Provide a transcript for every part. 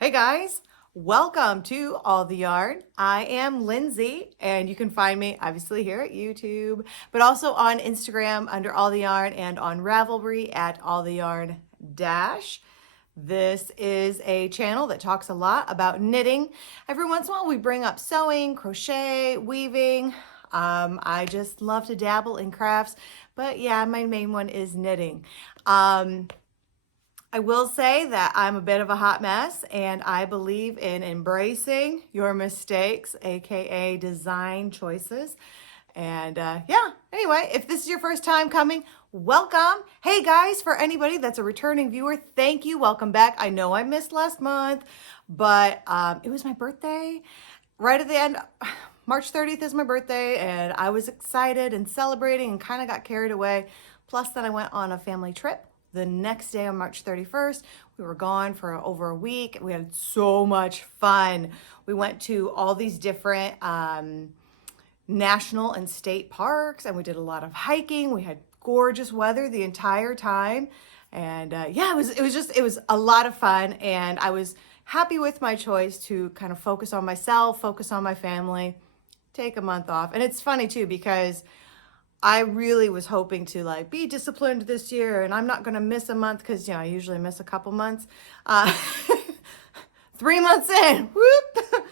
Hey guys, welcome to All the Yarn. I am Lindsay, and you can find me obviously here at YouTube, but also on Instagram under All the Yarn and on Ravelry at All the Yarn Dash. This is a channel that talks a lot about knitting. Every once in a while we bring up sewing, crochet, weaving. I just love to dabble in crafts, but yeah, my main one is knitting. I will say that I'm a bit of a hot mess and I believe in embracing your mistakes, aka design choices. And yeah, anyway, if this is your first time coming, welcome. Hey guys, for anybody that's a returning viewer, thank you. Welcome back. I know I missed last month, but it was my birthday right at the end. March 30th is my birthday, and I was excited and celebrating and kind of got carried away. Plus, then I went on a family trip. The next day on March 31st, we were gone for over a week. We had so much fun. We went to all these different national and state parks, and we did a lot of hiking. We had gorgeous weather the entire time. And yeah, it was a lot of fun. And I was happy with my choice to kind of focus on myself, focus on my family, take a month off. And it's funny too, because I really was hoping to like be disciplined this year, and I'm not going to miss a month because, you know, I usually miss a couple months. 3 months in, whoop,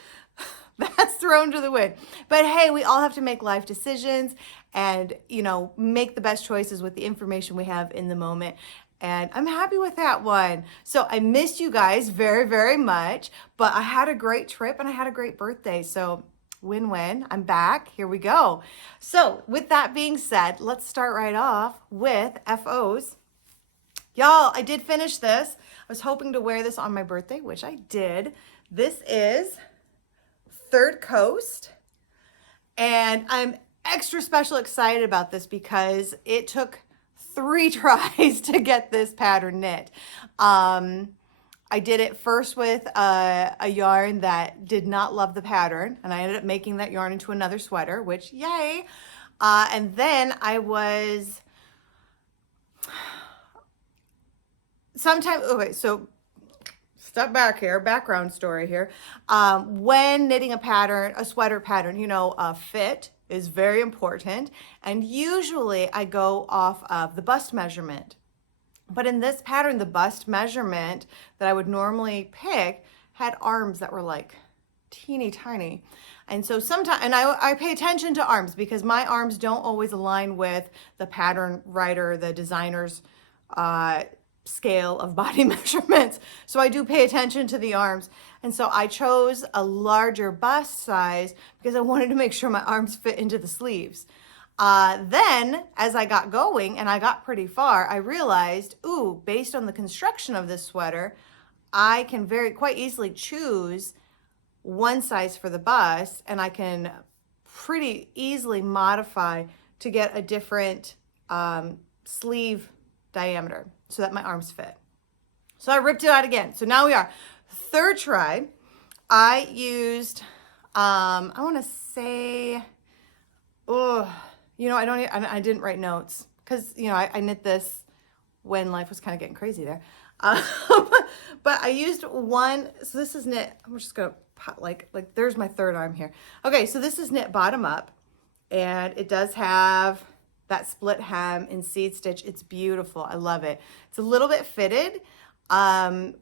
that's thrown to the wind. But hey, we all have to make life decisions and, you know, make the best choices with the information we have in the moment. And I'm happy with that one. So I missed you guys very, very much, but I had a great trip and I had a great birthday. So win-win. I'm back. Here we go. So with that being said, let's start right off with FOs. Y'all, I did finish this. I was hoping to wear this on my birthday, which I did. This is Third Coast, and I'm extra special excited about this because it took 3 tries to get this pattern knit. I did it first with a yarn that did not love the pattern, and I ended up making that yarn into another sweater, which yay. And then I was okay, so step back here, background story here. When knitting a pattern, a sweater pattern, you know, fit is very important. And usually I go off of the bust measurement. But in this pattern, the bust measurement that I would normally pick had arms that were like teeny tiny. And so sometimes, and I pay attention to arms because my arms don't always align with the pattern writer, the designer's scale of body measurements. So I do pay attention to the arms. And so I chose a larger bust size because I wanted to make sure my arms fit into the sleeves. Then as I got going and I got pretty far, I realized, ooh, based on the construction of this sweater, I can quite easily choose one size for the bust, and I can pretty easily modify to get a different sleeve diameter so that my arms fit. So I ripped it out again. So now we are third try. I used, I want to say, you know, I didn't write notes because, you know, I knit this when life was kind of getting crazy there. But I used one, so this is knit, I'm just going to put like there's my third arm here. Okay, so this is knit bottom up, and it does have that split hem in seed stitch. It's beautiful. I love it. It's a little bit fitted,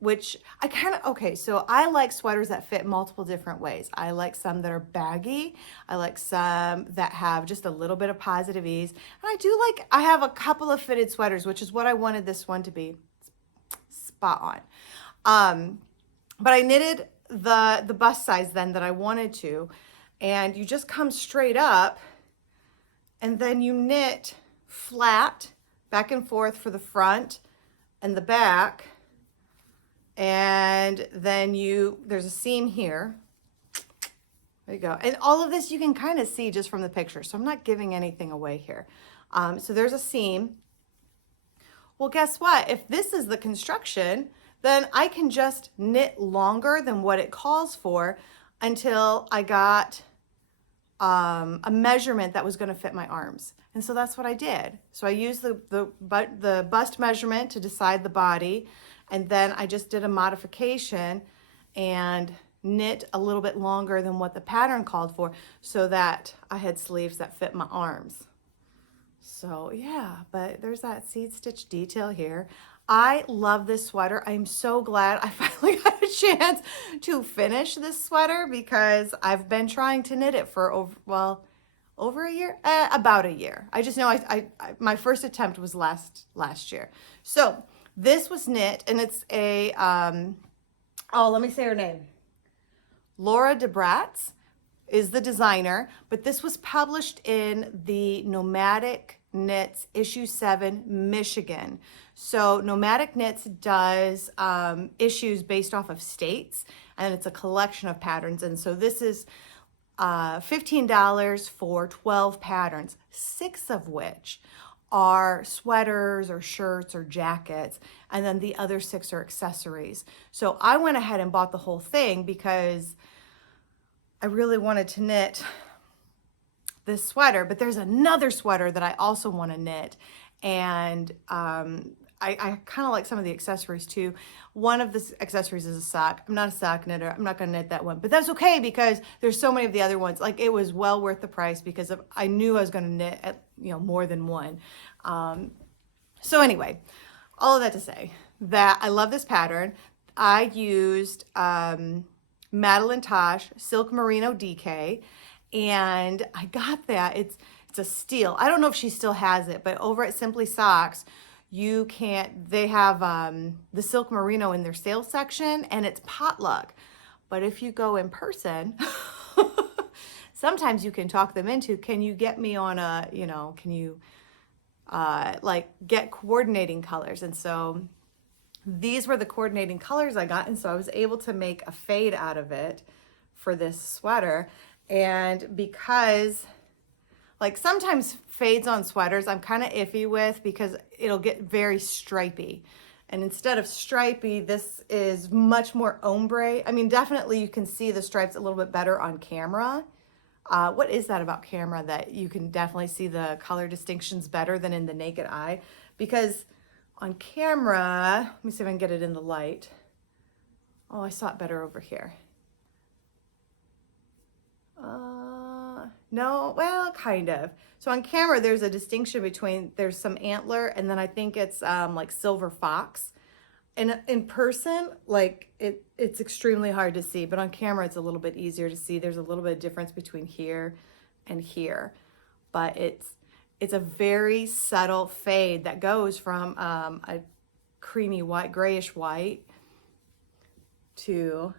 which I kind of, okay, so I like sweaters that fit multiple different ways. I like some that are baggy. I like some that have just a little bit of positive ease. And I have a couple of fitted sweaters, which is what I wanted this one to be. Spot on. But I knitted the bust size then that I wanted to, and you just come straight up and then you knit flat back and forth for the front and the back. And then there's a seam here. There you go. And all of this you can kind of see just from the picture. So I'm not giving anything away here. So there's a seam. Well, guess what? If this is the construction, then I can just knit longer than what it calls for until I got a measurement that was going to fit my arms. And so that's what I did. So I used the bust measurement to decide the body. And then I just did a modification and knit a little bit longer than what the pattern called for so that I had sleeves that fit my arms. So yeah, but there's that seed stitch detail here. I love this sweater. I'm so glad I finally got a chance to finish this sweater because I've been trying to knit it for over a year, about a year. I just know my first attempt was last year. So this was knit, and it's a, let me say her name. Laura Dobratz is the designer, but this was published in the Nomadic Knits Issue 7 Michigan. So Nomadic Knits does issues based off of states, and it's a collection of patterns. And so this is $15 for 12 patterns, 6 of which are sweaters or shirts or jackets, and then the other 6 are accessories. So I went ahead and bought the whole thing because I really wanted to knit this sweater, but there's another sweater that I also want to knit, and I kind of like some of the accessories too. One of the accessories is a sock. I'm not a sock knitter. I'm not going to knit that one, but that's okay because there's so many of the other ones. Like, it was well worth the price because I knew I was going to knit at, more than one. So anyway, all of that to say that I love this pattern. I used Madeline Tosh Silk Merino DK, and I got that. It's a steal. I don't know if she still has it, but over at SimplySocks, they have the Silk Merino in their sales section, and it's potluck. But if you go in person, sometimes you can talk them into, can you get me on a, can you get coordinating colors? And so these were the coordinating colors I got, and so I was able to make a fade out of it for this sweater. And because sometimes fades on sweaters I'm kind of iffy with because it'll get very stripy. And instead of stripy, this is much more ombre. I mean, definitely you can see the stripes a little bit better on camera. What is that about camera that you can definitely see the color distinctions better than in the naked eye? Because on camera, let me see if I can get it in the light. Oh, I saw it better over here. No, well, kind of. So on camera, there's a distinction between, there's some antler, and then I think it's like silver fox. And in person, it's extremely hard to see, but on camera, it's a little bit easier to see. There's a little bit of difference between here and here, but it's a very subtle fade that goes from a creamy white, grayish white to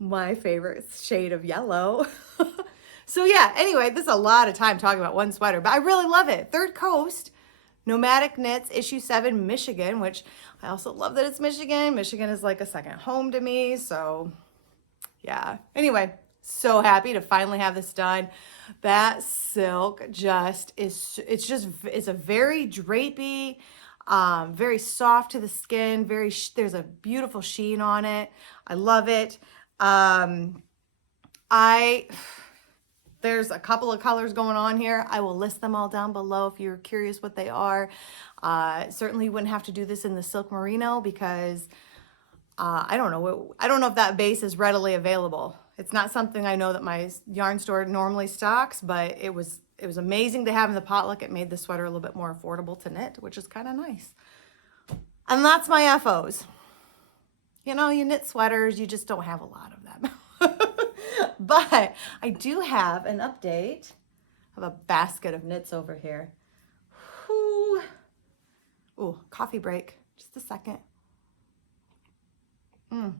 my favorite shade of yellow. So yeah, anyway, this is a lot of time talking about one sweater, but I really love it. Third Coast, Nomadic Knits, Issue 7, Michigan, which I also love that it's Michigan. Michigan is like a second home to me, so yeah. Anyway, so happy to finally have this done. That silk just is, it's a very drapey, very soft to the skin, there's a beautiful sheen on it. I love it. There's a couple of colors going on here. I will list them all down below if you're curious what they are. Certainly you wouldn't have to do this in the Silk Merino because I don't know if that base is readily available. It's not something I know that my yarn store normally stocks, but it was amazing to have in the potluck. It made the sweater a little bit more affordable to knit, which is kind of nice. And that's my FOs. You knit sweaters, you just don't have a lot of them. But I do have an update. I have a basket of knits over here. Whew. Ooh, coffee break. Just a second. God,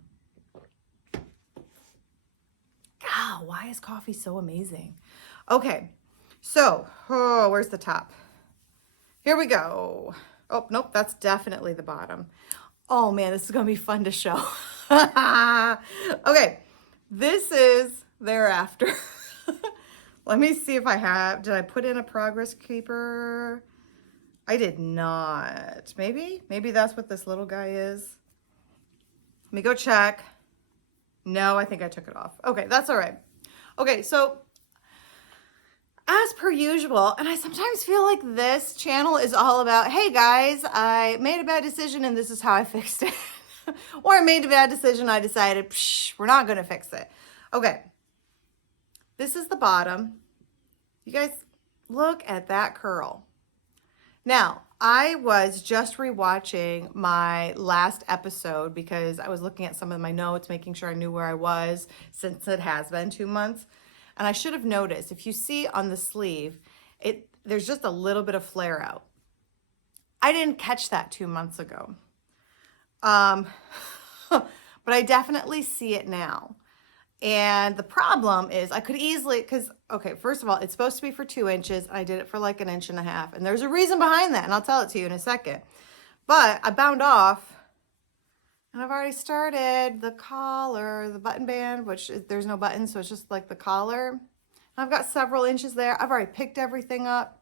why is coffee so amazing? Okay, so, where's the top? Here we go. Oh, nope, that's definitely the bottom. Oh man, this is gonna be fun to show. Okay, this is thereafter. Let me see if did I put in a progress keeper? I did not. Maybe that's what this little guy is. Let me go check. No, I think I took it off. Okay, that's all right. Okay, so as per usual, and I sometimes feel like this channel is all about, hey guys, I made a bad decision and this is how I fixed it. or I made a bad decision. I decided, psh, we're not going to fix it. Okay. This is the bottom. You guys, look at that curl. Now, I was just rewatching my last episode because I was looking at some of my notes, making sure I knew where I was since it has been 2 months. And I should have noticed, if you see on the sleeve, there's just a little bit of flare out. I didn't catch that 2 months ago. But I definitely see it now. And the problem is I could easily, because, okay, first of all, it's supposed to be for 2 inches. I did it for like 1.5 inches. And there's a reason behind that. And I'll tell it to you in a second. But I bound off. And I've already started the collar, the button band, which there's no button. So it's just like the collar. And I've got several inches there. I've already picked everything up.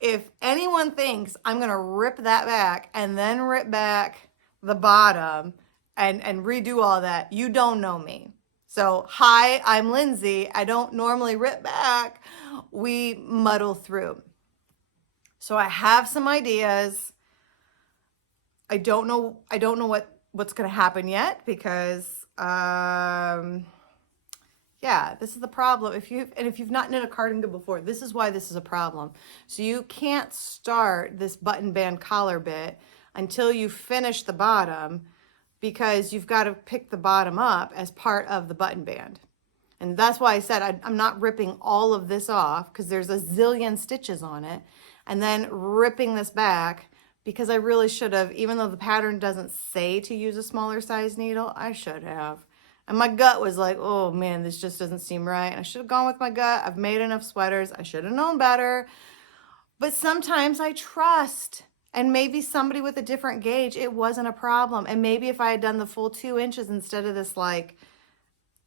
If anyone thinks I'm going to rip that back and then rip back the bottom and redo all that, you don't know me. So, hi, I'm Lindsay. I don't normally rip back. We muddle through. So I have some ideas. I don't know what's going to happen yet because yeah, this is the problem. If you've not knit a cardigan before, this is why this is a problem. So you can't start this button band collar bit until you finish the bottom because you've got to pick the bottom up as part of the button band. And that's why I said I'm not ripping all of this off because there's a zillion stitches on it, and then ripping this back because I really should have, even though the pattern doesn't say to use a smaller size needle, I should have. And my gut was like, oh man, this just doesn't seem right. And I should have gone with my gut. I've made enough sweaters. I should have known better. But sometimes I trust. And maybe somebody with a different gauge, it wasn't a problem. And maybe if I had done the full 2 inches instead of this like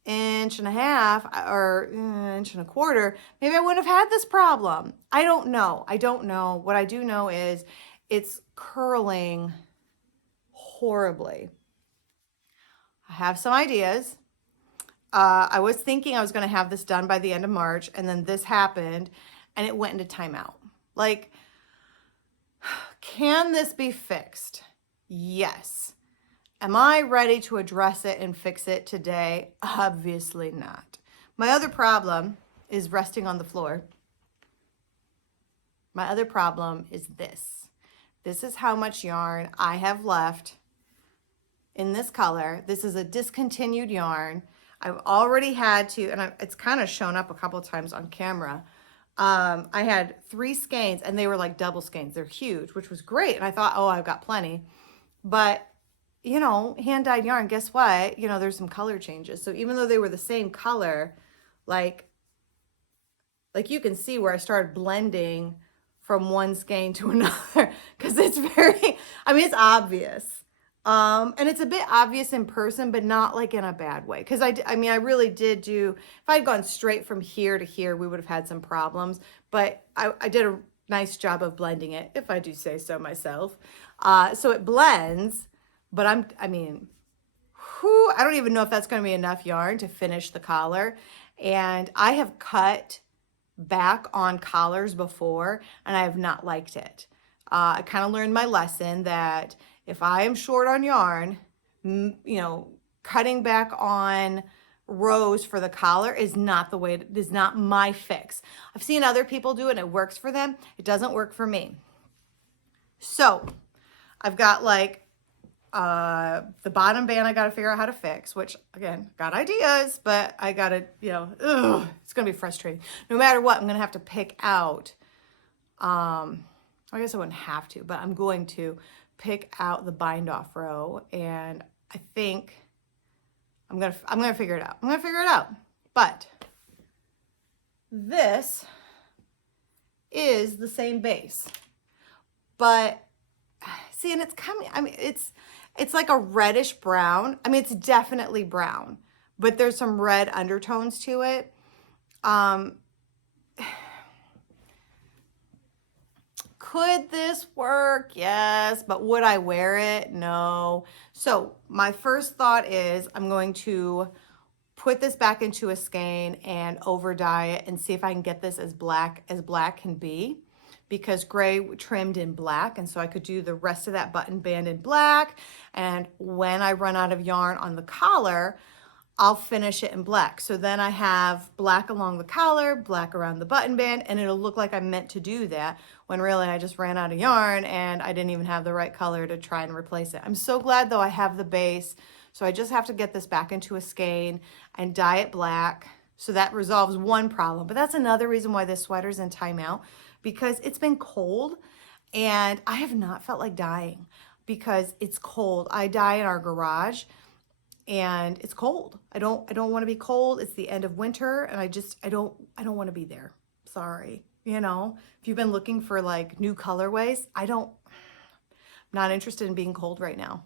1.5 inches or 1.25 inches, maybe I wouldn't have had this problem. I don't know. I don't know. What I do know is it's curling horribly. I have some ideas. I was thinking I was going to have this done by the end of March, and then this happened, and it went into timeout. Like, can this be fixed? Yes. Am I ready to address it and fix it today? Obviously not. My other problem is resting on the floor. My other problem is this. This is how much yarn I have left in this color. This is a discontinued yarn. I've already had to, and it's kind of shown up a couple of times on camera. I had 3 skeins and they were like double skeins. They're huge, which was great. And I thought, oh, I've got plenty. But, you know, hand-dyed yarn, guess what? You know, there's some color changes. So even though they were the same color, like you can see where I started blending from one skein to another because it's very, I mean, it's obvious. And it's a bit obvious in person, but not like in a bad way. Because I mean, I really did do, if I'd gone straight from here to here, we would have had some problems. But I did a nice job of blending it, if I do say so myself. So it blends, but I mean, I don't even know if that's going to be enough yarn to finish the collar. And I have cut back on collars before, and I have not liked it. I kind of learned my lesson that if I am short on yarn, you know, cutting back on rows for the collar is not the way, is not my fix. I've seen other people do it and it works for them. It doesn't work for me. So I've got like the bottom band I got to figure out how to fix, which again, got ideas, but I got to, you know, it's going to be frustrating. No matter what, I'm going to have to pick out, I guess I wouldn't have to, but I'm going to pick out the bind off row, and I think I'm gonna figure it out. I'm gonna figure it out. But this is the same base, but see, and it's coming. I mean, it's like a reddish brown. I mean, it's definitely brown, but there's some red undertones to it. Could this work? Yes. But would I wear it? No. So my first thought is I'm going to put this back into a skein and over dye it and see if I can get this as black can be, because gray trimmed in black, and so I could do the rest of that button band in black. And when I run out of yarn on the collar, I'll finish it in black. So then I have black along the collar, black around the button band, and it'll look like I meant to do that when really I just ran out of yarn and I didn't even have the right color to try and replace it. I'm so glad though I have the base. So I just have to get this back into a skein and dye it black. So that resolves one problem. But that's another reason why this sweater's in timeout, because it's been cold and I have not felt like dyeing because it's cold. I dye in our garage and it's cold. I don't want to be cold. It's the end of winter and I don't want to be there. Sorry. You know, if you've been looking for like new colorways, I'm not interested in being cold right now.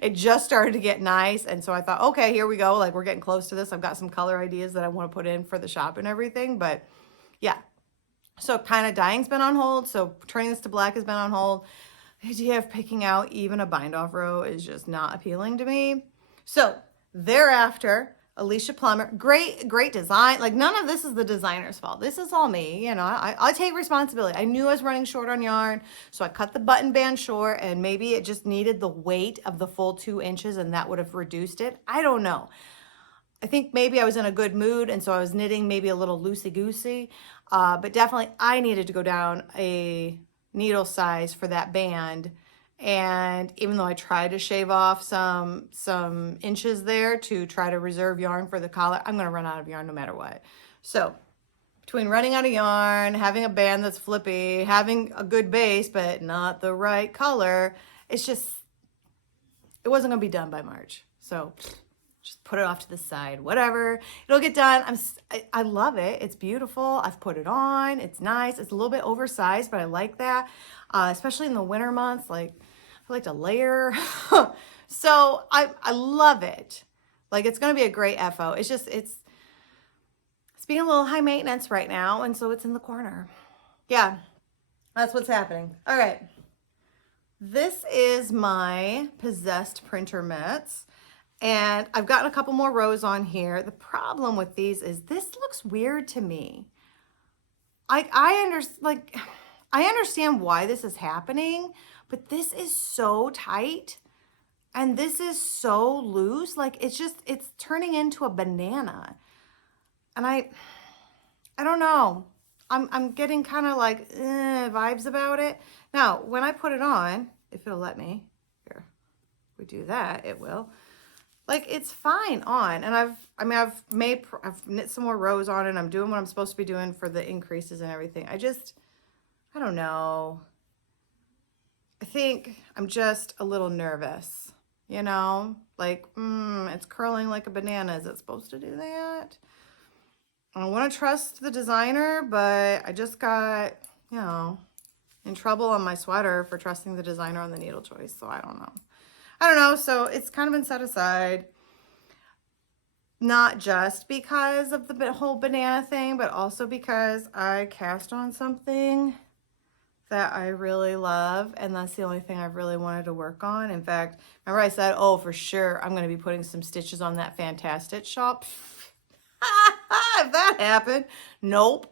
It just started to get nice. And so I thought, okay, here we go. Like we're getting close to this. I've got some color ideas that I want to put in for the shop and everything, but yeah. So kind of dyeing's been on hold. So turning this to black has been on hold. The idea of picking out even a bind off row is just not appealing to me. So thereafter, Alicia Plummer, great design. Like none of this is the designer's fault. This is all me. You know, I take responsibility. I knew I was running short on yarn. So I cut the button band short and maybe it just needed the weight of the full 2 inches and that would have reduced it. I don't know. I think maybe I was in a good mood and so I was knitting maybe a little loosey-goosey. But definitely I needed to go down a needle size for that band. And even though I tried to shave off some inches there to try to reserve yarn for the collar, I'm going to run out of yarn no matter what. So between running out of yarn, having a band that's flippy, having a good base but not the right color, it wasn't going to be done by March. So just put it off to the side, whatever. It'll get done. I love it. It's beautiful. I've put it on. It's nice. It's a little bit oversized, but I like that, especially in the winter months. Like I like to layer. So I love it. Like it's going to be a great FO. It's just, it's being a little high maintenance right now. And so it's in the corner. Yeah, that's what's happening. All right. This is my possessed printer mitts. And I've gotten a couple more rows on here. The problem with these is this looks weird to me. I understand why this is happening, but this is so tight and this is so loose. Like it's turning into a banana. And I don't know. I'm getting kind of like vibes about it. Now, when I put it on, if it'll let me, here, we do that, it will. Like it's fine on, and I've knit some more rows on it. I'm doing what I'm supposed to be doing for the increases and everything. I don't know. I think I'm just a little nervous, you know, like, it's curling like a banana. Is it supposed to do that? I want to trust the designer, but I just got, you know, in trouble on my sweater for trusting the designer on the needle choice. So I don't know. So it's kind of been set aside, not just because of the whole banana thing, but also because I cast on something that I really love. And that's the only thing I've really wanted to work on. In fact, remember I said, oh, for sure, I'm going to be putting some stitches on that Fantastitch shop. If that happened, nope.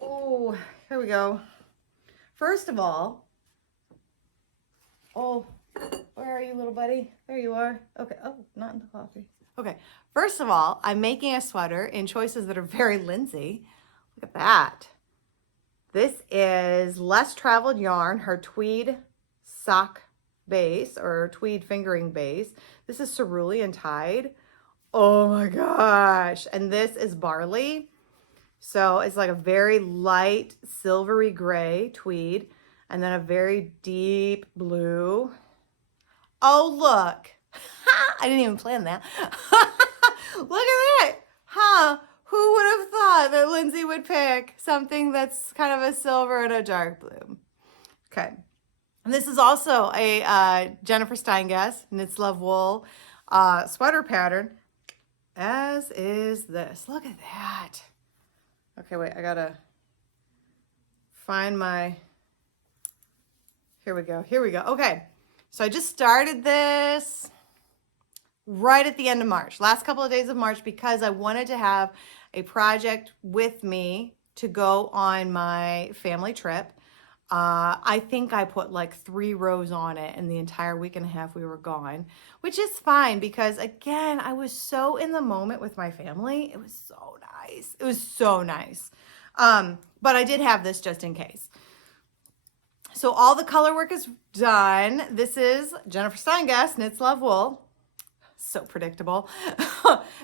Oh, here we go. First of all, oh, where are you, little buddy? There you are. Okay. Oh, not in the coffee. Okay. First of all, I'm making a sweater in choices that are very Lindsay. Look at that. This is Less Traveled Yarn, her tweed sock base or tweed fingering base. This is Cerulean Tide. Oh my gosh. And this is Barley. So it's like a very light silvery gray tweed and then a very deep blue. Oh, look. I didn't even plan that. Look at that. Huh? Who would have thought that Lindsay would pick something that's kind of a silver and a dark blue? Okay. And this is also a Jennifer Steingass Knits Love Wool sweater pattern, as is this. Look at that. Okay, wait, I gotta find my, here we go. Okay, so I just started this right at the end of March, last couple of days of March, because I wanted to have a project with me to go on my family trip. I think I put like 3 rows on it in the entire week and a half we were gone, which is fine because again, I was so in the moment with my family. It was so nice. It was so nice. But I did have this just in case. So all the color work is done. This is Jennifer Steingass, Knits Love Wool. So predictable.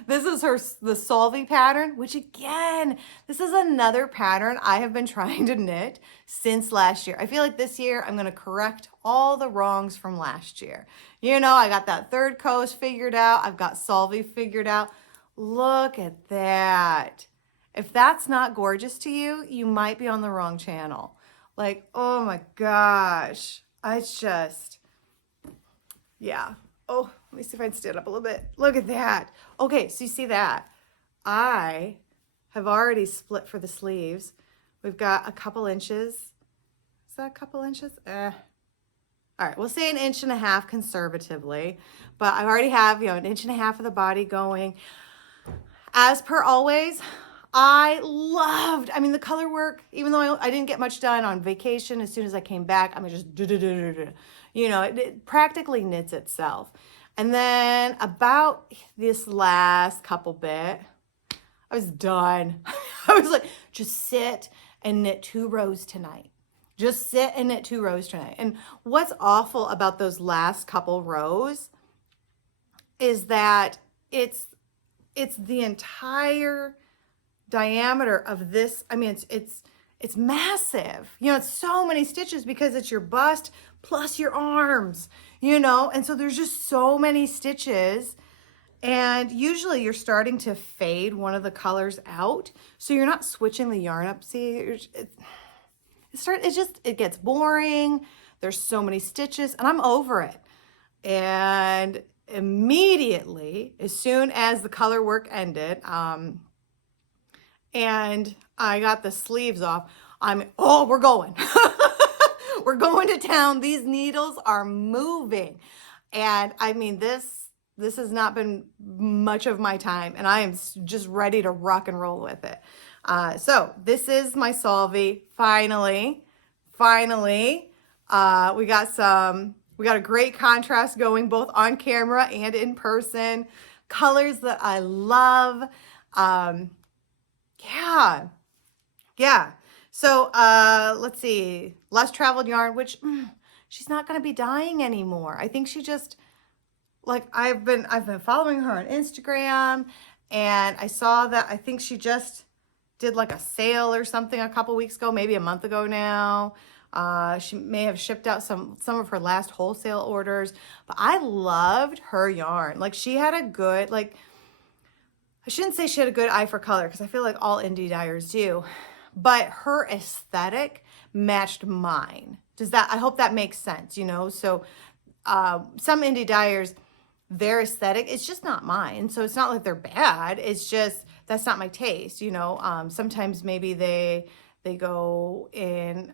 This is the Solvi pattern, which again, this is another pattern I have been trying to knit since last year. I feel like this year I'm going to correct all the wrongs from last year. You know, I got that third coast figured out. I've got Solvi figured out. Look at that. If that's not gorgeous to you, you might be on the wrong channel. Like, oh my gosh. Yeah. Oh, let me see if I can stand up a little bit. Look at that. Okay, so you see that. I have already split for the sleeves. We've got a couple inches. Is that a couple inches? All right, we'll say 1.5 inches conservatively, but I already have, 1.5 inches of the body going. As per always, I mean, the color work, even though I didn't get much done on vacation, as soon as I came back, I'm just, it practically knits itself. And then about this last couple bit, I was done. I was like, just sit and knit 2 rows tonight. Just sit and knit 2 rows tonight. And what's awful about those last couple rows is that it's the entire diameter of this. I mean, it's massive. It's so many stitches because it's your bust plus your arms, and so there's just so many stitches. And usually you're starting to fade one of the colors out. So you're not switching the yarn up. See, it gets boring. There's so many stitches and I'm over it. And immediately, as soon as the color work ended, and I got the sleeves off, we're going. We're going to town. These needles are moving. And I mean, this has not been much of my time and I am just ready to rock and roll with it. So this is my Solvi. Finally, we got a great contrast going both on camera and in person. Colors that I love. Yeah. So let's see. Less traveled yarn, which she's not going to be dyeing anymore. I think she just, like, I've been following her on Instagram and I saw that I think she just did like a sale or something a couple weeks ago, maybe a month ago now. She may have shipped out some of her last wholesale orders, but I loved her yarn. Like, she had a good, like, I shouldn't say she had a good eye for color because I feel like all indie dyers do, but her aesthetic matched mine. I hope that makes sense, So some indie dyers, their aesthetic, it's just not mine. So it's not like they're bad. It's just, that's not my taste, Sometimes maybe they go in,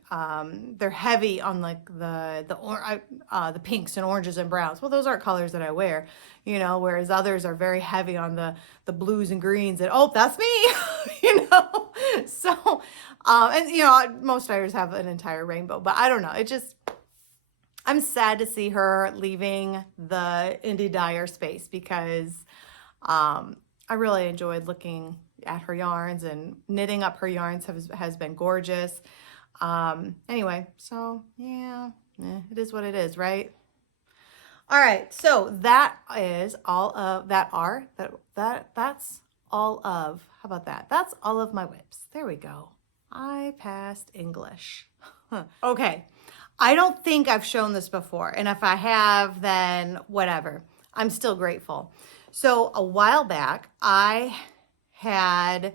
they're heavy on like the pinks and oranges and browns. Well, those aren't colors that I wear, whereas others are very heavy on the blues and greens and, oh, that's me, So, and most dyers have an entire rainbow, but I don't know. I'm sad to see her leaving the indie dyer space because, I really enjoyed looking at her yarns and knitting up her yarns has been gorgeous. Anyway, so yeah, it is what it is, right? All right, so that is all of that's all of, how about that? That's all of my whips. There we go. I passed English. Okay, I don't think I've shown this before, and if I have, then whatever. I'm still grateful. So a while back, I had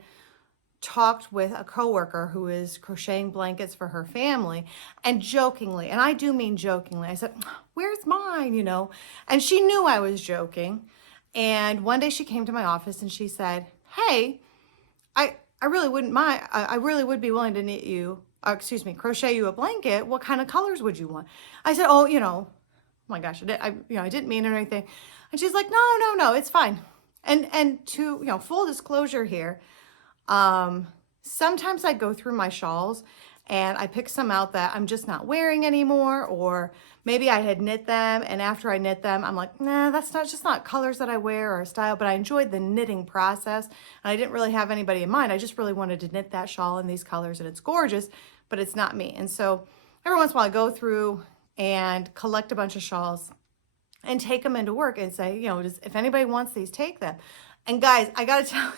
talked with a coworker who is crocheting blankets for her family, and jokingly, and I do mean jokingly, I said, where's mine, And she knew I was joking. And one day she came to my office and she said, hey, I really wouldn't mind, I really would be willing to knit you, crochet you a blanket. What kind of colors would you want? I said, oh, oh my gosh, I didn't mean it or anything. And she's like, no, it's fine. And to, full disclosure here, sometimes I go through my shawls and I pick some out that I'm just not wearing anymore, or maybe I had knit them and after I knit them, I'm like, nah, that's just not colors that I wear or style, but I enjoyed the knitting process and I didn't really have anybody in mind. I just really wanted to knit that shawl in these colors and it's gorgeous, but it's not me. And so every once in a while I go through and collect a bunch of shawls and take them into work and say, you know, if anybody wants these, take them. And guys, I gotta tell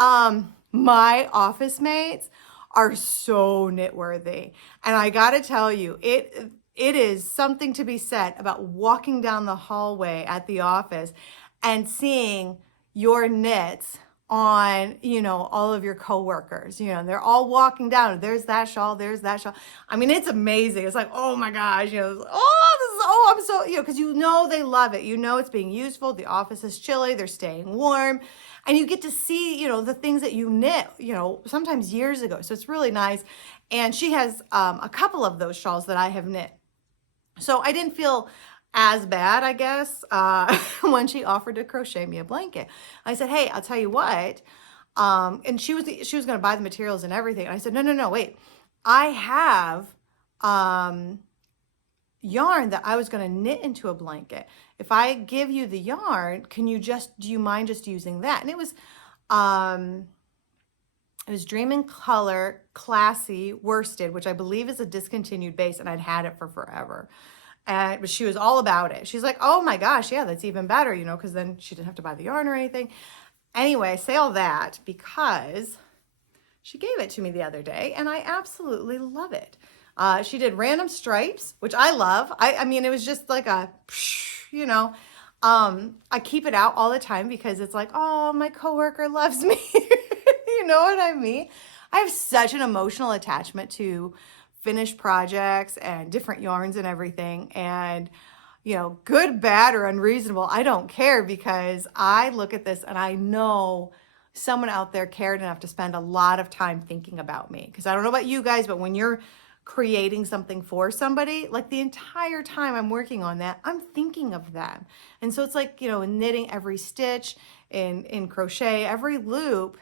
you, my office mates are so knit worthy. And I gotta tell you, it is something to be said about walking down the hallway at the office and seeing your knits on, you know, all of your coworkers, you know, they're all walking down. There's that shawl, there's that shawl. I mean, it's amazing. It's like, oh my gosh, you know, I'm so, you know, because you know they love it. You know it's being useful. The office is chilly. They're staying warm. And you get to see, you know, the things that you knit, you know, sometimes years ago. So it's really nice. And she has a couple of those shawls that I have knit. So I didn't feel as bad, I guess, when she offered to crochet me a blanket. I said, hey, I'll tell you what. And she was going to buy the materials and everything. And I said, no, wait. I have yarn that I was going to knit into a blanket. If I give you the yarn, do you mind just using that? And it was Dream in Color Classy Worsted, which I believe is a discontinued base, and I'd had it for forever. But she was all about it. She's like, oh my gosh, yeah, that's even better, you know, because then she didn't have to buy the yarn or anything. Anyway, I say all that because she gave it to me the other day, and I absolutely love it. She did random stripes, which I love. I mean, it was just like a, you know, I keep it out all the time because it's like, oh, my coworker loves me. You know what I mean? I have such an emotional attachment to finished projects and different yarns and everything. And, you know, good, bad, or unreasonable, I don't care because I look at this and I know someone out there cared enough to spend a lot of time thinking about me. Because I don't know about you guys, but when you're creating something for somebody, like the entire time I'm working on that, I'm thinking of them. And so it's like, you know, in knitting, every stitch, in crochet, every loop,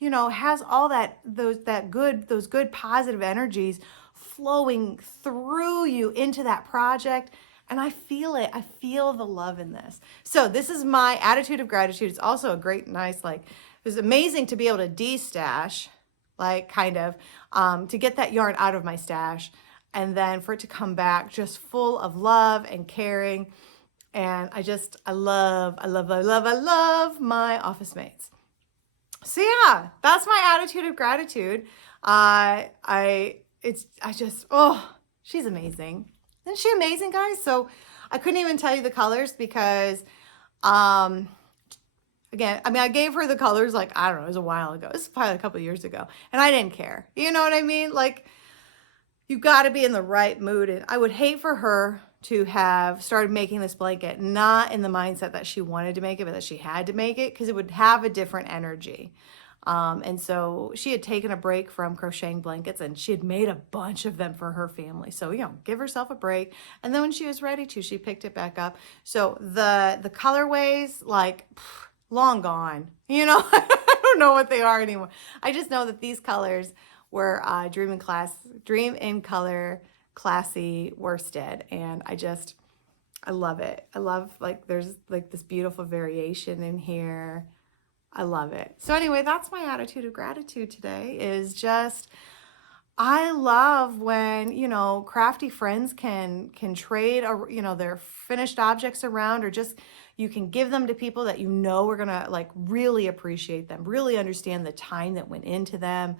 you know, has all those good positive energies flowing through you into that project. And I feel it. I feel the love in this. So this is my attitude of gratitude. It's also a great, nice, like, it was amazing to be able to de-stash, like kind of, to get that yarn out of my stash and then for it to come back just full of love and caring. And I love my office mates. So yeah, that's my attitude of gratitude. She's amazing. Isn't she amazing, guys? So I couldn't even tell you the colors because, again, I mean, I gave her the colors like, I don't know, it was a while ago. This is probably a couple of years ago. And I didn't care. You know what I mean? Like, you got to be in the right mood. And I would hate for her to have started making this blanket, not in the mindset that she wanted to make it, but that she had to make it because it would have a different energy. And so she had taken a break from crocheting blankets and she had made a bunch of them for her family. So, you know, give herself a break. And then when she was ready to, she picked it back up. So the colorways, like, long gone, you know, I don't know what they are anymore. I just know that these colors were Dream in Color Classy Worsted. And I love it. I love, like, there's like this beautiful variation in here. I love it. So anyway, that's my attitude of gratitude today is just, I love when, you know, crafty friends can trade, you know, their finished objects around, or just, you can give them to people that you know are going to like really appreciate them, really understand the time that went into them.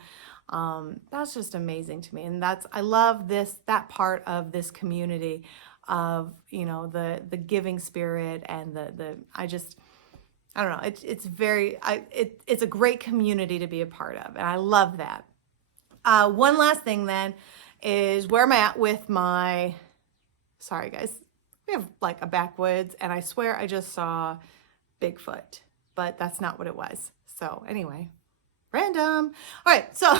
That's just amazing to me. And I love that part of this community of, you know, the giving spirit and I don't know. It's a great community to be a part of, and I love that. One last thing then is where am I at with my, sorry guys, we have like a backwoods, and I swear I just saw Bigfoot, but that's not what it was. So anyway, random. All right, so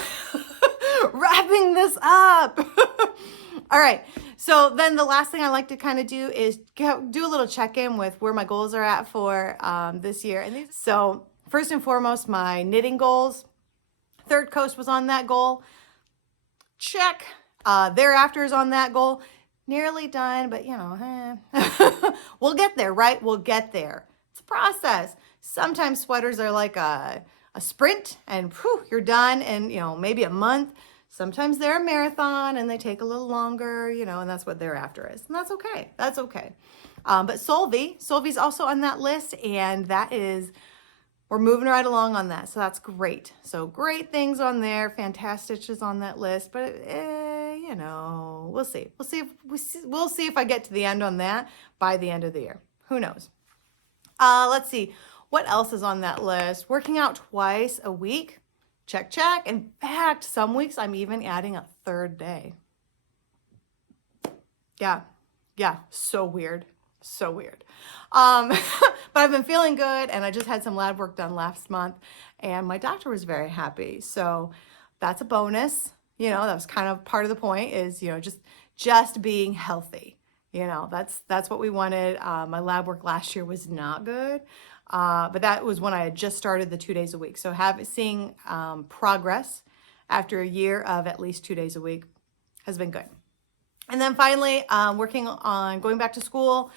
wrapping this up. All right, so then the last thing I like to kind of do is do a little check-in with where my goals are at for this year. And so first and foremost, my knitting goals. Third Coast was on that goal. Check. Thereafter is on that goal. Nearly done, but you know, we'll get there, right? We'll get there. It's a process. Sometimes sweaters are like a sprint and whew, you're done in, you know, maybe a month. Sometimes they're a marathon and they take a little longer, you know, and that's what thereafter is. And that's okay. That's okay. But Solvi's also on that list, and that is, we're moving right along on that. So that's great. So great things on there. Fantastitch is on that list, but you know, we'll see. We'll see if I get to the end on that by the end of the year. Who knows? Let's see. What else is on that list? Working out twice a week. Check, check. In fact, some weeks I'm even adding a third day. Yeah. So weird. So weird. But I've been feeling good, and I just had some lab work done last month, and my doctor was very happy. So that's a bonus. You know, that was kind of part of the point is, you know, just being healthy. You know, that's what we wanted. My lab work last year was not good. But that was when I had just started the 2 days a week. So seeing progress after a year of at least 2 days a week has been good. And then finally, working on going back to school.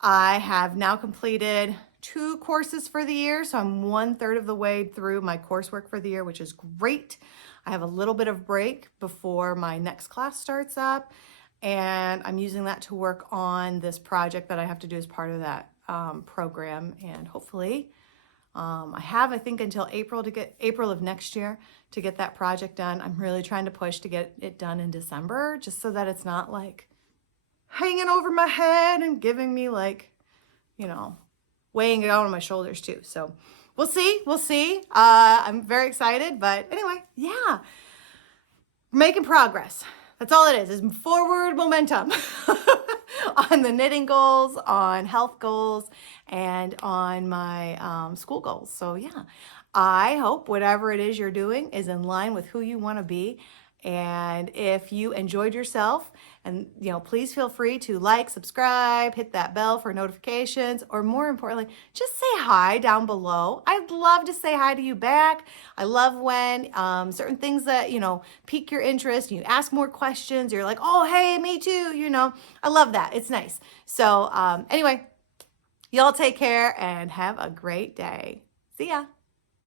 I have now completed 2 courses for the year. So I'm 1/3 of the way through my coursework for the year, which is great. I have a little bit of break before my next class starts up. And I'm using that to work on this project that I have to do as part of that program. And hopefully I think until April of next year to get that project done. I'm really trying to push to get it done in December, just so that it's not like hanging over my head and giving me like, you know, weighing it out on my shoulders too. So we'll see. I'm very excited, but anyway, yeah, making progress. That's all it is forward momentum on the knitting goals, on health goals, and on my school goals. So yeah, I hope whatever it is you're doing is in line with who you want to be. And if you enjoyed yourself, and you know, please feel free to like, subscribe, hit that bell for notifications, or more importantly, just say hi down below. I'd love to say hi to you back. I love when certain things that, you know, pique your interest, you ask more questions, you're like, oh, hey, me too, you know, I love that. It's nice. So anyway, y'all take care and have a great day. See ya.